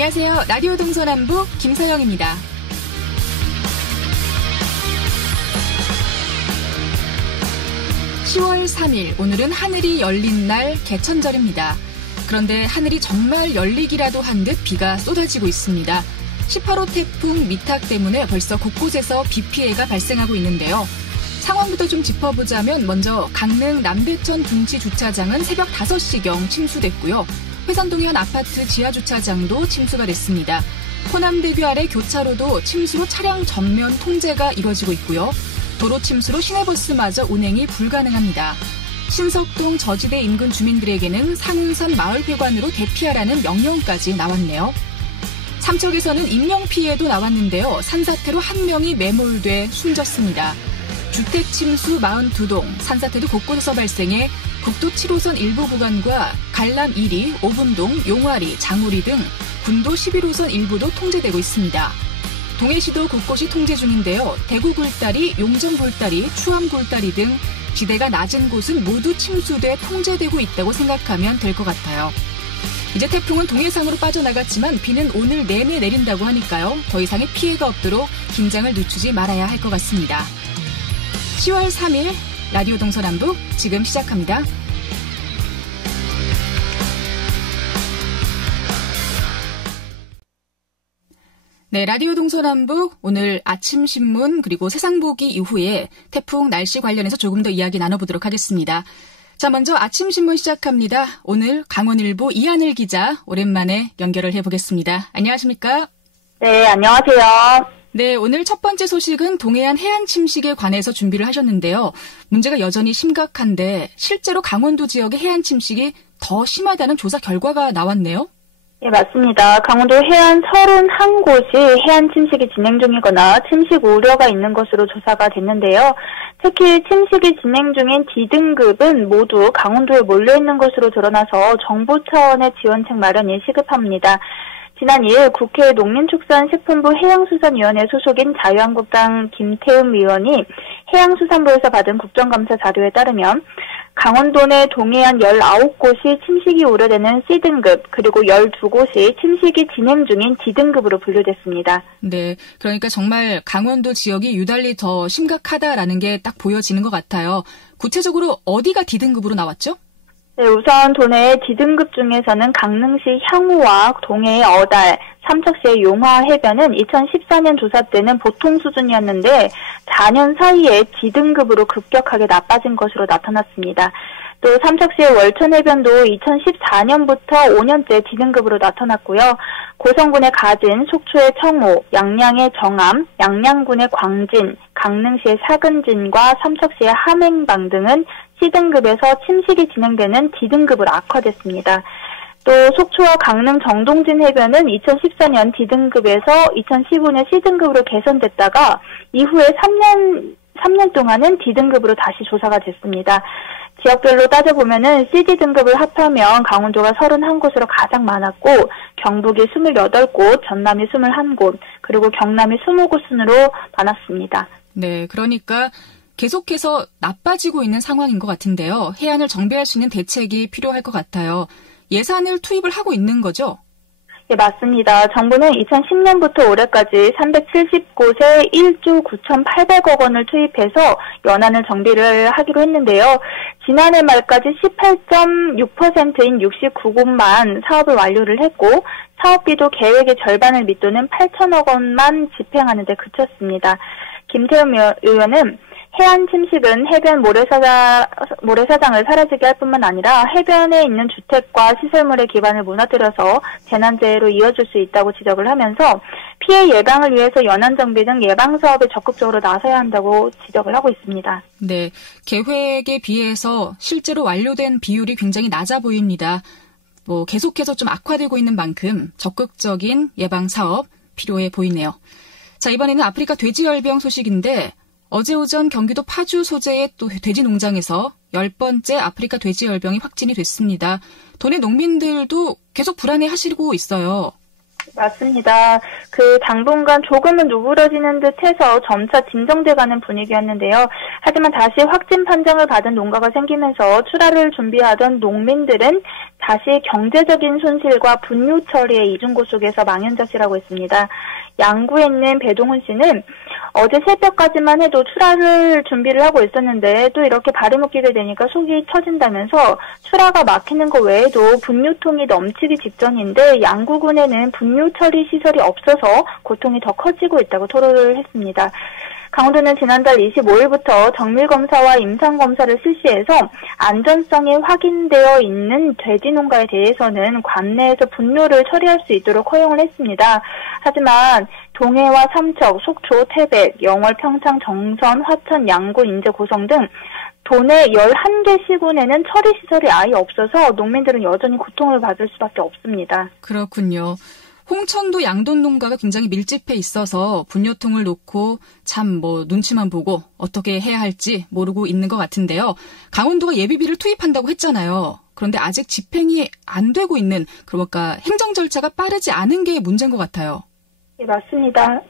안녕하세요. 라디오 동서남북 김서영입니다. 10월 3일, 오늘은 하늘이 열린 날 개천절입니다. 그런데 하늘이 정말 열리기라도 한 듯 비가 쏟아지고 있습니다. 18호 태풍 미탁 때문에 벌써 곳곳에서 비 피해가 발생하고 있는데요. 상황부터 좀 짚어보자면 먼저 강릉 남대천 둔치 주차장은 새벽 5시경 침수됐고요. 회산동의 한 아파트 지하주차장도 침수가 됐습니다. 호남대교 아래 교차로도 침수로 차량 전면 통제가 이뤄지고 있고요. 도로 침수로 시내버스마저 운행이 불가능합니다. 신석동 저지대 인근 주민들에게는 상운산 마을회관으로 대피하라는 명령까지 나왔네요. 삼척에서는 인명피해도 나왔는데요. 산사태로 한 명이 매몰돼 숨졌습니다. 주택 침수 42동, 산사태도 곳곳에서 발생해 국도 7호선 일부 구간과 갈람 1리, 오분동, 용화리, 장우리 등 군도 11호선 일부도 통제되고 있습니다. 동해시도 곳곳이 통제 중인데요. 대구 굴다리, 용정 굴다리, 추암 굴다리 등 지대가 낮은 곳은 모두 침수돼 통제되고 있다고 생각하면 될 것 같아요. 이제 태풍은 동해상으로 빠져나갔지만 비는 오늘 내내 내린다고 하니까요. 더 이상의 피해가 없도록 긴장을 늦추지 말아야 할 것 같습니다. 10월 3일 라디오 동서남북 지금 시작합니다. 네, 라디오 동서남북 오늘 아침 신문 그리고 세상보기 이후에 태풍 날씨 관련해서 조금 더 이야기 나눠보도록 하겠습니다. 자, 먼저 아침 신문 시작합니다. 오늘 강원일보 이하늘 기자 오랜만에 연결을 해보겠습니다. 안녕하십니까? 네, 안녕하세요. 네, 오늘 첫 번째 소식은 동해안 해안 침식에 관해서 준비를 하셨는데요. 문제가 여전히 심각한데 실제로 강원도 지역의 해안 침식이 더 심하다는 조사 결과가 나왔네요. 네, 맞습니다. 강원도 해안 31곳이 해안 침식이 진행 중이거나 침식 우려가 있는 것으로 조사가 됐는데요. 특히 침식이 진행 중인 D등급은 모두 강원도에 몰려있는 것으로 드러나서 정부 차원의 지원책 마련이 시급합니다. 지난 2일 국회 농림축산식품부 해양수산위원회 소속인 자유한국당 김태흠 의원이 해양수산부에서 받은 국정감사 자료에 따르면 강원도 내 동해안 19곳이 침식이 우려되는 C등급, 그리고 12곳이 침식이 진행 중인 D등급으로 분류됐습니다. 네, 그러니까 정말 강원도 지역이 유달리 더 심각하다라는 게 딱 보여지는 것 같아요. 구체적으로 어디가 D등급으로 나왔죠? 네, 우선 도내의 D등급 중에서는 강릉시 향후와 동해의 어달, 삼척시의 용화 해변은 2014년 조사 때는 보통 수준이었는데 4년 사이에 D등급으로 급격하게 나빠진 것으로 나타났습니다. 또 삼척시의 월천 해변도 2014년부터 5년째 D등급으로 나타났고요. 고성군의 가진, 속초의 청호, 양양의 정암, 양양군의 광진, 강릉시의 사근진과 삼척시의 함행방 등은 C등급에서 침식이 진행되는 D등급으로 악화됐습니다. 또 속초와 강릉 정동진 해변은 2014년 D등급에서 2015년 C등급으로 개선됐다가 이후에 3년 동안은 D등급으로 다시 조사가 됐습니다. 지역별로 따져보면은 CD등급을 합하면 강원도가 31곳으로 가장 많았고 경북이 28곳, 전남이 21곳, 그리고 경남이 20곳 순으로 많았습니다. 네, 그러니까 계속해서 나빠지고 있는 상황인 것 같은데요. 해안을 정비할 수 있는 대책이 필요할 것 같아요. 예산을 투입을 하고 있는 거죠? 네, 맞습니다. 정부는 2010년부터 올해까지 370곳에 1조 9,800억 원을 투입해서 연안을 정비를 하기로 했는데요. 지난해 말까지 18.6%인 69곳만 사업을 완료를 했고 사업비도 계획의 절반을 밑도는 8천억 원만 집행하는 데 그쳤습니다. 김태흠 의원은 해안 침식은 해변 모래사장을 사라지게 할 뿐만 아니라 해변에 있는 주택과 시설물의 기반을 무너뜨려서 재난재해로 이어질 수 있다고 지적을 하면서 피해 예방을 위해서 연안정비 등 예방사업에 적극적으로 나서야 한다고 지적을 하고 있습니다. 네, 계획에 비해서 실제로 완료된 비율이 굉장히 낮아 보입니다. 계속해서 좀 악화되고 있는 만큼 적극적인 예방사업 필요해 보이네요. 자, 이번에는 아프리카 돼지열병 소식인데 어제 오전 경기도 파주 소재의 또 돼지 농장에서 10번째 아프리카 돼지열병이 확진이 됐습니다. 도내 농민들도 계속 불안해하시고 있어요. 맞습니다. 당분간 조금은 누그러지는 듯해서 점차 진정돼가는 분위기였는데요. 하지만 다시 확진 판정을 받은 농가가 생기면서 출하를 준비하던 농민들은 다시 경제적인 손실과 분뇨 처리의 이중고 속에서 망연자실하고 있습니다. 양구에 있는 배동훈 씨는 어제 새벽까지만 해도 출하를 준비를 하고 있었는데 또 이렇게 발을 묶이게 되니까 속이 터진다면서 출하가 막히는 것 외에도 분뇨통이 넘치기 직전인데 양구군에는 분뇨 처리 시설이 없어서 고통이 더 커지고 있다고 토로를 했습니다. 강원도는 지난달 25일부터 정밀검사와 임상검사를 실시해서 안전성이 확인되어 있는 돼지 농가에 대해서는 관내에서 분뇨를 처리할 수 있도록 허용을 했습니다. 하지만 동해와 삼척, 속초, 태백, 영월, 평창, 정선, 화천, 양구, 인제, 고성 등 도내 11개 시군에는 처리시설이 아예 없어서 농민들은 여전히 고통을 받을 수밖에 없습니다. 그렇군요. 홍천도 양돈 농가가 굉장히 밀집해 있어서 분뇨통을 놓고 참 눈치만 보고 어떻게 해야 할지 모르고 있는 것 같은데요. 강원도가 예비비를 투입한다고 했잖아요. 그런데 아직 집행이 안 되고 있는, 그러니까 행정 절차가 빠르지 않은 게 문제인 것 같아요. 네, 맞습니다.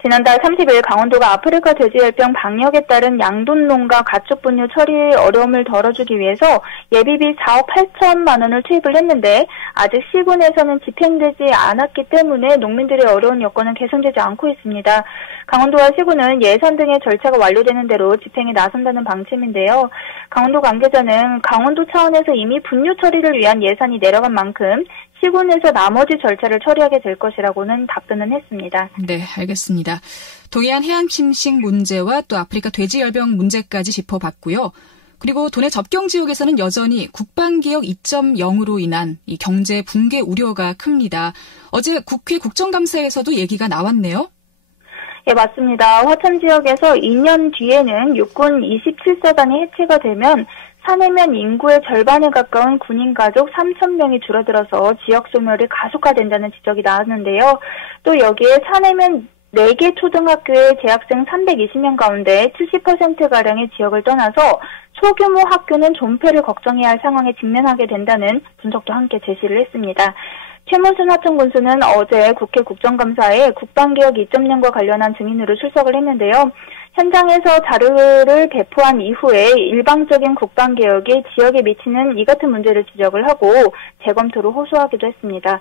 지난달 30일 강원도가 아프리카 돼지열병 방역에 따른 양돈 농가 가축 분뇨 처리 어려움을 덜어주기 위해서 예비비 4억 8천만 원을 투입을 했는데 아직 시군에서는 집행되지 않았기 때문에 농민들의 어려운 여건은 개선되지 않고 있습니다. 강원도와 시군은 예산 등의 절차가 완료되는 대로 집행에 나선다는 방침인데요. 강원도 관계자는 강원도 차원에서 이미 분뇨 처리를 위한 예산이 내려간 만큼 시군에서 나머지 절차를 처리하게 될 것이라고는 답변은 했습니다. 네, 알겠습니다. 동해안 해안 침식 문제와 또 아프리카 돼지열병 문제까지 짚어봤고요. 그리고 도내 접경 지역에서는 여전히 국방개혁 2.0으로 인한 이 경제 붕괴 우려가 큽니다. 어제 국회 국정감사에서도 얘기가 나왔네요. 예, 맞습니다. 화천 지역에서 2년 뒤에는 육군 27사단이 해체가 되면 산해면 인구의 절반에 가까운 군인 가족 3,000명이 줄어들어서 지역 소멸이 가속화된다는 지적이 나왔는데요. 또 여기에 산해면 4개 초등학교의 재학생 320명 가운데 70%가량의 지역을 떠나서 소규모 학교는 존폐를 걱정해야 할 상황에 직면하게 된다는 분석도 함께 제시를 했습니다. 최문순 화천군수는 어제 국회 국정감사에 국방개혁 2.0과 관련한 증인으로 출석을 했는데요. 현장에서 자료를 배포한 이후에 일방적인 국방개혁이 지역에 미치는 이 같은 문제를 지적을 하고 재검토를 호소하기도 했습니다.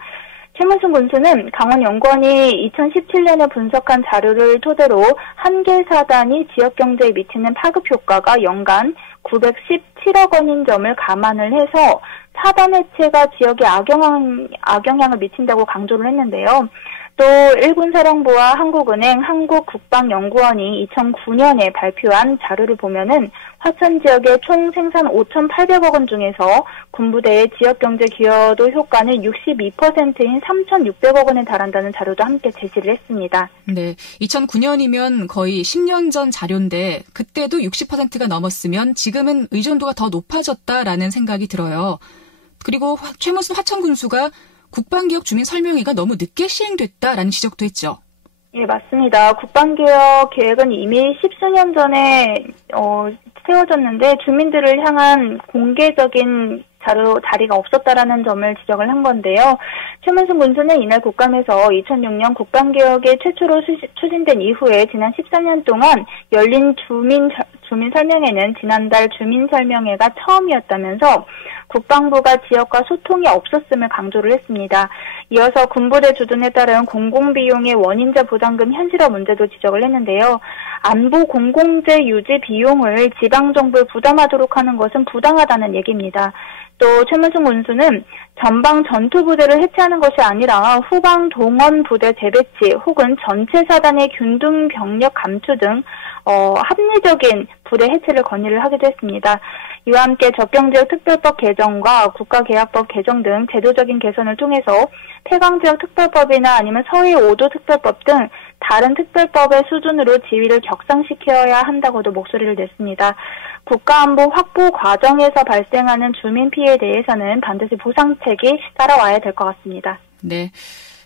최문순 군수는 강원연구원이 2017년에 분석한 자료를 토대로 한개 사단이 지역경제에 미치는 파급 효과가 연간 917억 원인 점을 감안을 해서 사단 해체가 지역에 악영향을 미친다고 강조를 했는데요. 또 일군사령부와 한국은행, 한국국방연구원이 2009년에 발표한 자료를 보면은 화천 지역의 총 생산 5,800억 원 중에서 군부대의 지역경제 기여도 효과는 62%인 3,600억 원에 달한다는 자료도 함께 제시를 했습니다. 네, 2009년이면 거의 10년 전 자료인데 그때도 60%가 넘었으면 지금은 의존도가 더 높아졌다라는 생각이 들어요. 그리고 최문순 화천군수가 국방개혁 주민 설명회가 너무 늦게 시행됐다라는 지적도 했죠. 예, 맞습니다. 국방개혁 계획은 이미 10수년 전에 세워졌는데 주민들을 향한 공개적인 자리가 없었다라는 점을 지적을 한 건데요. 최문순 군수는 이날 국감에서 2006년 국방개혁이 최초로 추진된 이후에 지난 14년 동안 열린 주민 설명회는 지난달 주민 설명회가 처음이었다면서 국방부가 지역과 소통이 없었음을 강조를 했습니다. 이어서 군부대 주둔에 따른 공공비용의 원인자 보장금 현실화 문제도 지적을 했는데요. 안보 공공재 유지 비용을 지방정부에 부담하도록 하는 것은 부당하다는 얘기입니다. 또 최문순 군수는 전방 전투부대를 해체하는 것이 아니라 후방 동원 부대 재배치 혹은 전체 사단의 균등 병력 감축 등 합리적인 부대 해체를 건의를 하기도 했습니다. 이와 함께 접경지역 특별법 개정과 국가계약법 개정 등 제도적인 개선을 통해서 폐광지역 특별법이나 아니면 서해 5도 특별법 등 다른 특별법의 수준으로 지위를 격상시켜야 한다고도 목소리를 냈습니다. 국가안보 확보 과정에서 발생하는 주민 피해에 대해서는 반드시 보상책이 따라와야 될 것 같습니다. 네.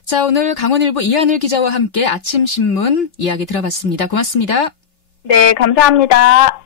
자, 오늘 강원일보 이하늘 기자와 함께 아침신문 이야기 들어봤습니다. 고맙습니다. 네, 감사합니다.